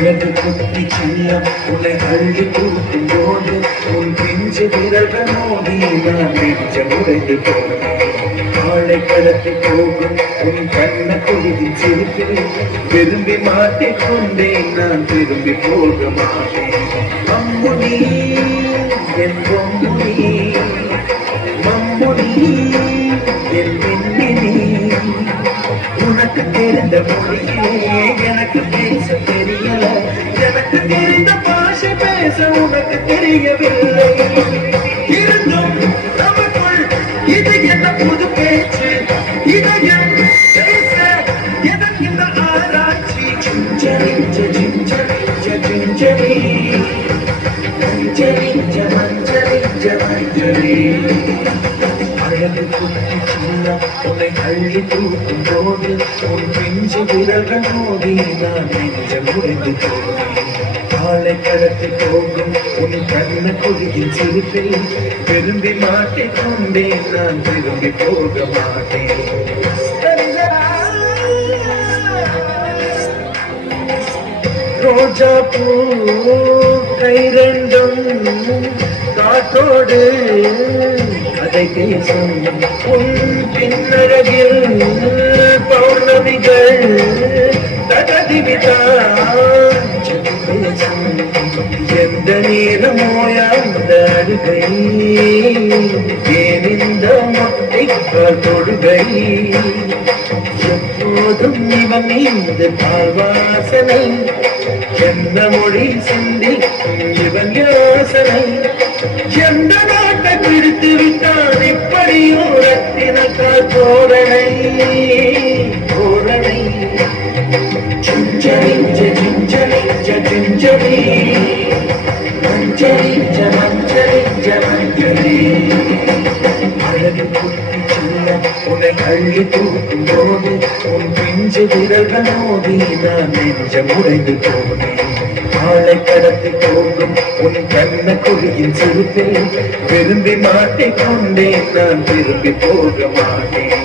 அழகு குத்தி சின்னம் உன்னை அள்ளி தூக்கும் போது உன் பிஞ்சு விரல்களோடி நான் நெஞ்ச முறைந்து போனேன். ஆளை கடத்தி போகும் உன் கண்ண குருவின் சிரிப்பில் விரும்பி மாட்டிக்கொண்டேன். நான் திரும்பி போக மாட்டேன். மம்முனி என் பொம்முனி, மம்முனி என் மின்மினி, உனக்கு தெரிந்த மொழியே எனக்கு பேச தெரியல, எனக்கு தெரிந்த பாஷை பேச உனக்கு தெரியவில்லை. இருந்தும் நமக்குள் இது என்ன புது பேச்சு, இதயம் பேச எதற்கு இந்த ஆராய்ச்சி? சிஞ்சரி சிஞ்சரி சிஞ்சரி மஞ்சரி மஞ்சரி மஞ்சரி. அழகு குத்தி சின்ன உன்னை அள்ளி தூக்கும் போது உன் பிஞ்சு விரல்கள் மோதி நான் நெஞ்சம் உடைந்து போனேன். ஆளை கடத்தி போகும் உன் கண்ண குழியின் சிரிப்பில் விரும்பி மாட்டிக்கொண்டேன். நான் திரும்பி போக மாட்டேன். ரோஜா பூ கை ரெண்டும் காற்றோடு கதை பேசும் உன் பின்னழகில் பௌர்ணமிகள் தகதிவிதான் பேசும். எந்த நீளமோயாந்த அழுகை, ஏன் இந்த மொட்டை தொடுகை, எப்போதும் இவன் மீது பால்வாசனை, எந்த மொழி சிந்தி இவன் யோசனை, எந்த நாட்டை பிடித்து விட்டான் இப்படியோ ரத்தினக்கால் தோரணை தோரணை. சிஞ்சரி சிஞ்சரி சிஞ்சரி மஞ்சரி மஞ்சரி மஞ்சரி. அழகு குத்தி சின்ன உன்னை அள்ளி தூக்கும் போது உன் பிஞ்சு விரல்கள் மோதி நான் நெஞ்சம் உடைந்து போனேன். ஆளை கடத்தி போகும் உன் கண்ண குழியின் சிறுப்பில் விரும்பி மாட்டிக்கொண்டேன். நான் திரும்பி போக மாட்டேன்.